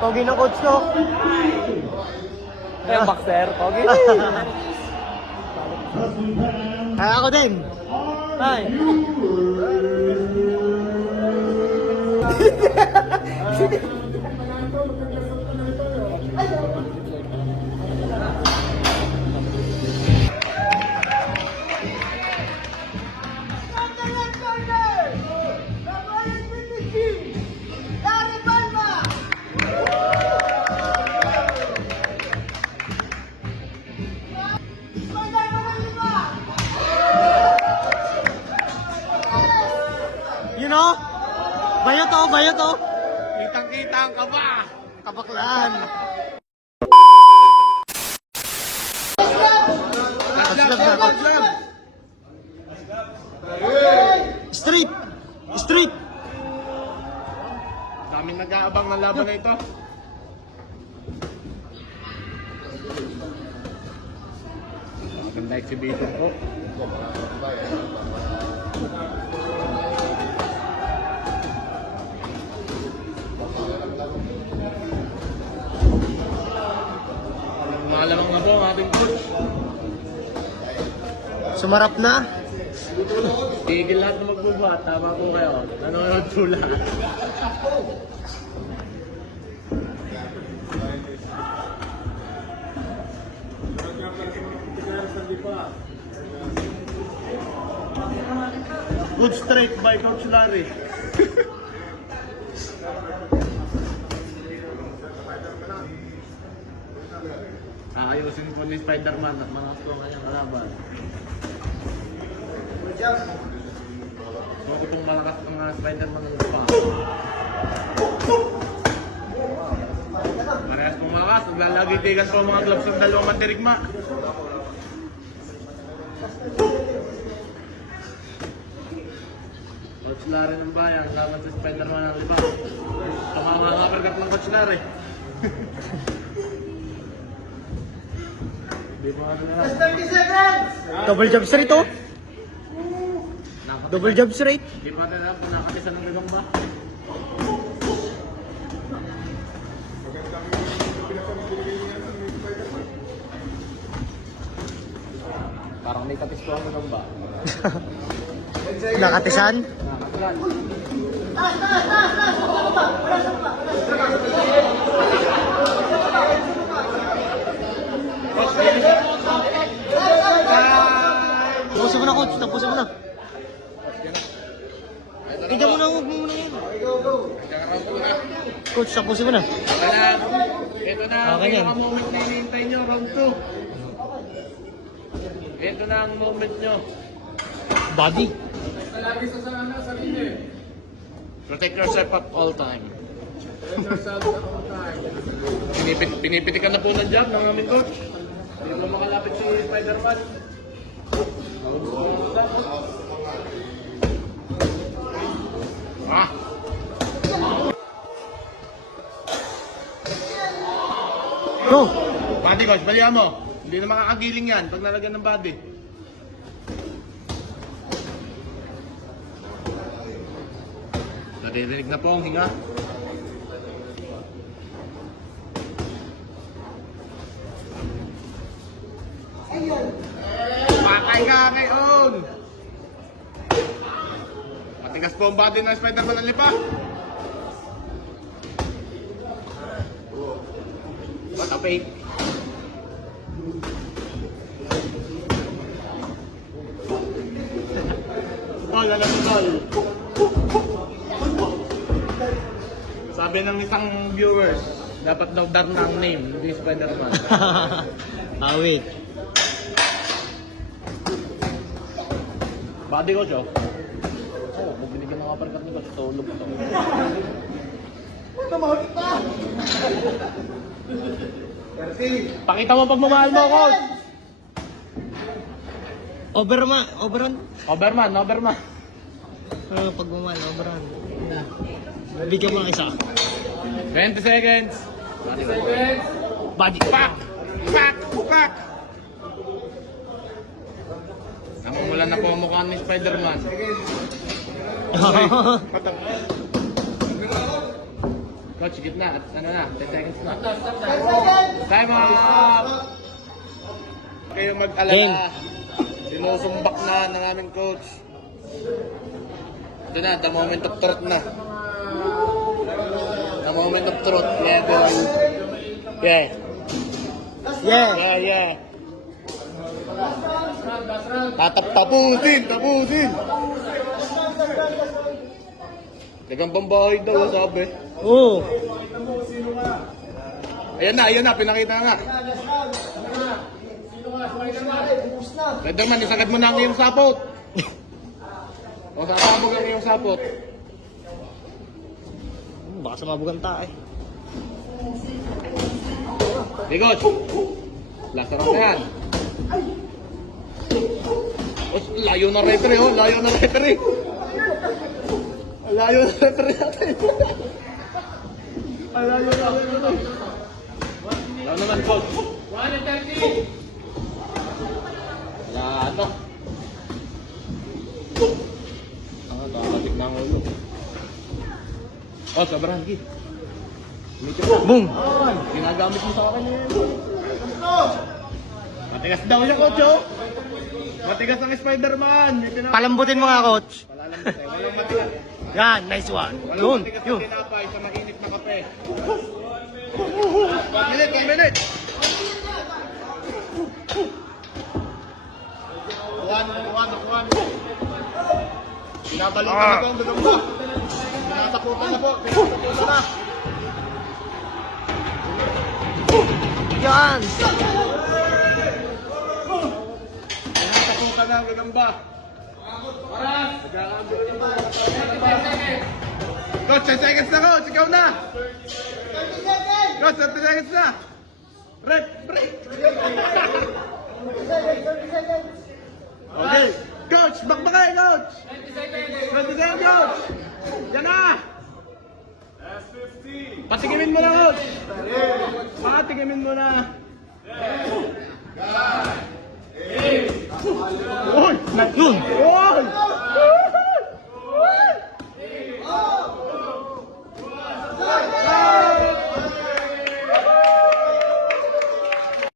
Pogi ng coach ko. Ay, boxer. Pogi. Ay, ako din. Ay. You know? Bayo to, bayo to. Kitang-kita ang kaba. Kabaklaan. Street! Street! Daming nag-aabang ng laban na ito. Maganda exhibition po. Malamang na po ang ating coach. Sumarap na. Tigil lahat na magbubuhat. Tama po kayo. Nanonood po lahat. Good straight by Coach Larry. Ayusin po ni Spider-Man at mga po ang kanyang kalaban. So itong malakas ng mga Spider-Man ng lupa. Parehas pong malakas. Naglalagitigan po ang mga gloves ng dalawang mandirigma. Coach Larry ng bayan, laban sa Spider-Man ng lupa. Tama nga nga kargap ng Coach Larry. Di ba ano na? Double jump straight oh. Double jump straight. Di ba na po nakatisan ng gagamba? Parang may katis ko ang gagamba. Nakatisan. Tapusin mo na coach, tapusin mo na. Ikaw muna, huwag mo muna yan. Coach, tapusin mo na. Ito na ang Okay, yan. moment na hinihintay nyo, round 2. Ito na ang moment nyo. Body. Protect yourself at all time. Pinipitikan na po ng jab ng aming coach. Hindi mo makalapit si Spider-Man. Ah! Go! Body coach, balihan mo. Hindi na makakagiling yan pag nalagyan ng body. Naririnig na po ang hinga. Patay ka ngayon! Matigas po ang body ng Spider-Man ng lipa. What a fake. Tol, alam mo tol. Sabi ng isang viewers, dapat daw Darna ang name, hindi Spider-Man. Wait. Body coach, oh. Oh, kung binigyan ng uppercut ni coach, tulog to. Pakita mo pagmamahal mo, coach! Overman, overrun. Overman, Overman. Pagmamahal, overrun. Bigyan mo ng isa. 20 seconds. Body. Pak! Pak! Pak! Namumula na po ang mukha ni Spider-Man. Coach, gitna. At ano na, 10 seconds na. Time up! Kayo mag-alala. Sinusumbak na ng aming coach. Ito na, the moment of truth na. The moment of truth. Yeah, boy. Yeah. Yeah. Yeah, yeah. Tapusin! Dagang pambahay daw, sabi. Oo. Ayan na, pinakita na nga. Spider-Man, isagad mo na ang iyong sapot. O, sasabog ang iyong sapot. Baka sumabog ang tae. Hey, coach. Last round na yan. O, layo na referee, oh. Layo na referee natin. Layo naman, coach. 1:30. Wala ito. Tatatik na ang ulo. Oh, sobrang higit. Boom. Ginagamit mo sa akin eh. Matigas daw siya, coach, oh. Matigas ang Spider-Man. Palambutin mo nga, coach. Palalambot eh. Walang matigas. Yan, nice one. Walang Yun, matigas yun. na tinapay sa mainit na kape. 1 minute. One. Binabalik na ito ang Gagamba. Pinataputan na po. Yan. Pinataputan na ang Gagamba. Coach, 10 seconds na, coach. Ikaw na. Coach, 30 seconds na. Break. Okay. Coach, bakbakay, coach. 20 seconds, coach. Yan na. Patigimin mo na, coach. Patigimin mo na. Uy! Yun. Uy!